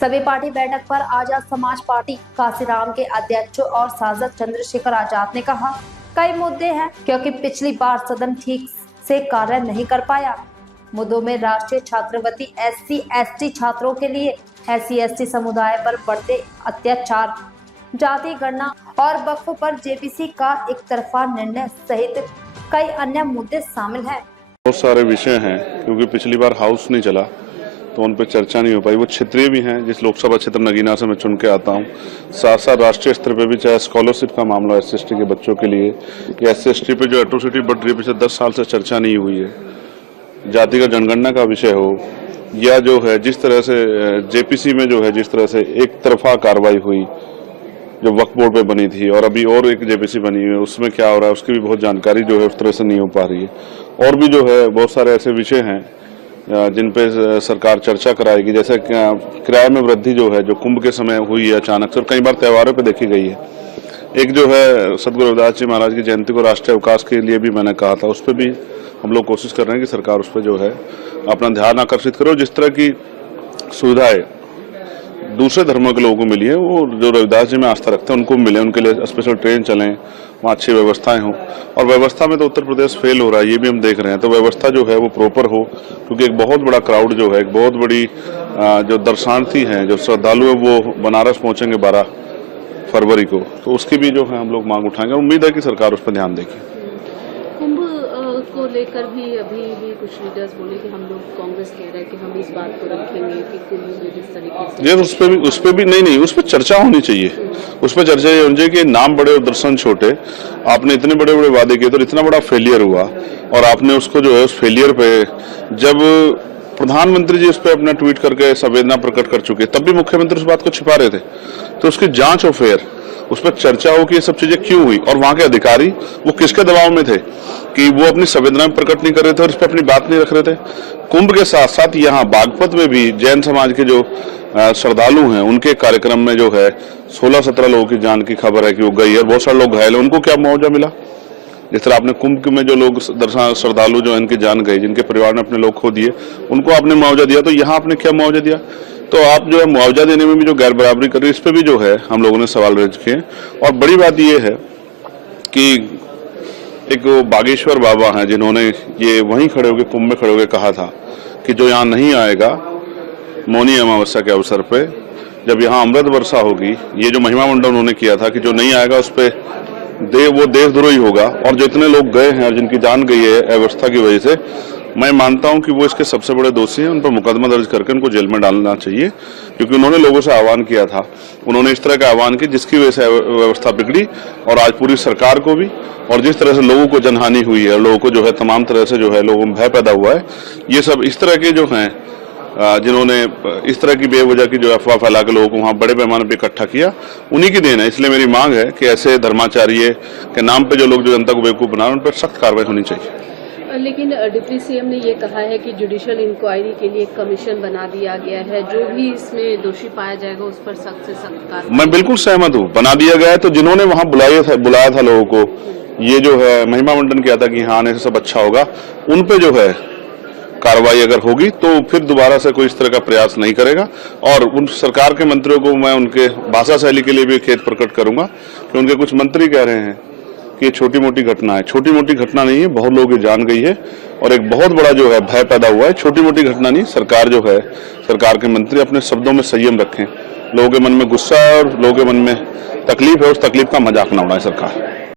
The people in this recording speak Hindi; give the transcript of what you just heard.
सभी पार्टी बैठक पर आजाद समाज पार्टी काशीराम के अध्यक्ष और सांसद चंद्रशेखर आजाद ने कहा, कई मुद्दे हैं क्योंकि पिछली बार सदन ठीक से कार्य नहीं कर पाया। मुद्दों में राष्ट्रीय छात्रवृत्ति, SC/ST छात्रों के लिए SC/ST समुदाय पर बढ़ते अत्याचार, जाति गणना और वक्फ पर JPC का एक तरफा निर्णय सहित कई अन्य मुद्दे शामिल हैं। बहुत सारे विषय हैं क्योंकि पिछली बार हाउस नहीं चला तो उन पर चर्चा नहीं हो पाई। वो क्षेत्रीय भी हैं, जिस लोकसभा क्षेत्र नगीना से मैं चुन के आता हूँ, साथ साथ राष्ट्रीय स्तर पे भी, चाहे स्कॉलरशिप का मामला SC/ST के बच्चों के लिए या SC/ST पे जो एट्रोसिटी बढ़ रही है पिछले 10 साल से चर्चा नहीं हुई है, जाति का जनगणना का विषय हो या जो है जिस तरह से JPC में जो है जिस तरह से एक तरफा कार्रवाई हुई जो वक्फ बोर्ड पे बनी थी और अभी और एक JPC बनी हुई है, उसमें क्या हो रहा है उसकी भी बहुत जानकारी जो है उस तरह से नहीं हो पा रही है। और भी जो है बहुत सारे ऐसे विषय हैं जिन पे सरकार चर्चा कराएगी, जैसे किराए में वृद्धि जो है जो कुंभ के समय हुई है अचानक से और कई बार त्योहारों पे देखी गई है। एक जो है सदगुरु रविदास जी महाराज की जयंती को राष्ट्रीय अवकाश के लिए भी मैंने कहा था, उस पर भी हम लोग कोशिश कर रहे हैं कि सरकार उस पर जो है अपना ध्यान आकर्षित करे। जिस तरह की सुविधाएं दूसरे धर्मों के लोगों को मिली है, वो जो रविदास जी में आस्था रखते हैं उनको मिले, उनके लिए स्पेशल ट्रेन चलें, वहाँ अच्छी व्यवस्थाएं हों। और व्यवस्था में तो उत्तर प्रदेश फेल हो रहा है, ये भी हम देख रहे हैं। तो व्यवस्था जो है वो प्रॉपर हो, क्योंकि एक बहुत बड़ा क्राउड जो है, एक बहुत बड़ी जो दर्शनार्थी हैं, जो श्रद्धालु है, वो बनारस पहुंचेंगे 12 फरवरी को, तो उसकी भी जो है हम लोग मांग उठाएंगे। उम्मीद है कि सरकार उस पर ध्यान देगी। कुंभ को लेकर भी अभी भी कुछ लीडर्स बोले कि हम लोग, कांग्रेस कह रहा है कि हम इस बात को रखेंगे कि कुंभ में जिस तरीके से उस पे भी नहीं, उस पर चर्चा होनी चाहिए। उस पर चर्चा ये होनी चाहिए कि नाम बड़े और दर्शन छोटे। आपने इतने बड़े बड़े वादे किए तो इतना बड़ा फेलियर हुआ और आपने उसको जो है उस फेलियर पे, जब प्रधानमंत्री जी उस पर अपना ट्वीट करके संवेदना प्रकट कर चुके, तब भी मुख्यमंत्री उस बात को छिपा रहे थे। तो उसकी जांच हो, फेयर उस पर चर्चा हो कि ये सब चीजें क्यों हुई और वहां के अधिकारी वो किसके दबाव में थे कि वो अपनी संवेदना प्रकट नहीं कर रहे थे और इस पर अपनी बात नहीं रख रहे थे। कुंभ के साथ साथ यहाँ बागपत में भी जैन समाज के जो श्रद्धालु हैं उनके कार्यक्रम में जो है 16-17 लोगों की जान की खबर है कि वो गई है और बहुत सारे लोग घायल हैं। उनको क्या मुआवजा मिला? जिस तरह आपने कुंभ में जो लोग दर्शन श्रद्धालु जो इनकी जान गई, जिनके परिवार ने अपने लोग खो दिए, उनको आपने मुआवजा दिया, तो यहाँ आपने क्या मुआवजा दिया? तो आप जो है मुआवजा देने में भी जो गैर बराबरी कर रही है, इस पे भी जो है हम लोगों ने सवाल रेज किए। और बड़ी बात ये है कि एक बागेश्वर बाबा हैं जिन्होंने ये वहीं खड़े होकर, कुंभ में खड़े होकर कहा था कि जो यहाँ नहीं आएगा मौनी अमावस्या के अवसर पे, जब यहाँ अमृत वर्षा होगी, ये जो महिमा मंडन उन्होंने किया था कि जो नहीं आएगा उस पर वो देशद्रोही होगा। और जितने लोग गए हैं और जिनकी जान गई है अव्यवस्था की वजह से, मैं मानता हूं कि वो इसके सबसे बड़े दोषी हैं। उन पर मुकदमा दर्ज करके उनको जेल में डालना चाहिए, क्योंकि उन्होंने लोगों से आह्वान किया था, उन्होंने इस तरह का आह्वान किया जिसकी वजह से व्यवस्था बिगड़ी और आज पूरी सरकार को भी, और जिस तरह से लोगों को जनहानि हुई है, लोगों को जो है तमाम तरह से जो है लोगों में भय पैदा हुआ है, ये सब इस तरह के जो हैं जिन्होंने इस तरह की बेवजह की जो अफवाह फैला के लोगों को वहाँ बड़े पैमाने पर इकट्ठा किया, उन्हीं की देन है। इसलिए मेरी मांग है कि ऐसे धर्माचार्य के नाम पे जो लोग जो जनता को बेवकूफ़ बना रहे हैं उन पर सख्त कार्रवाई होनी चाहिए। लेकिन डिप्टी CM ने ये कहा है कि जुडिशियल इंक्वायरी के लिए कमीशन बना दिया गया है, जो भी इसमें दोषी पाया जाएगा उस पर सख्त से सख्त कार्रवाई। मैं बिल्कुल सहमत हूँ, बना दिया गया है। तो जिन्होंने वहाँ बुलाया था लोगों को, ये जो है महिमा मंडन किया था कि हाँ आने से सब अच्छा होगा, उन पे जो है कार्रवाई अगर होगी तो फिर दोबारा से कोई इस तरह का प्रयास नहीं करेगा। और उन सरकार के मंत्रियों को मैं उनके भाषा शैली के लिए भी खेद प्रकट करूंगा कि उनके कुछ मंत्री कह रहे हैं कि ये छोटी मोटी घटना है। छोटी मोटी घटना नहीं है, बहुत लोगों की जान गई है और एक बहुत बड़ा जो है भय पैदा हुआ है। छोटी मोटी घटना नहीं। सरकार जो है, सरकार के मंत्री अपने शब्दों में संयम रखें। लोगों के मन में गुस्सा और लोगों के मन में तकलीफ है, उस तकलीफ का मजाक न उड़ाए सरकार।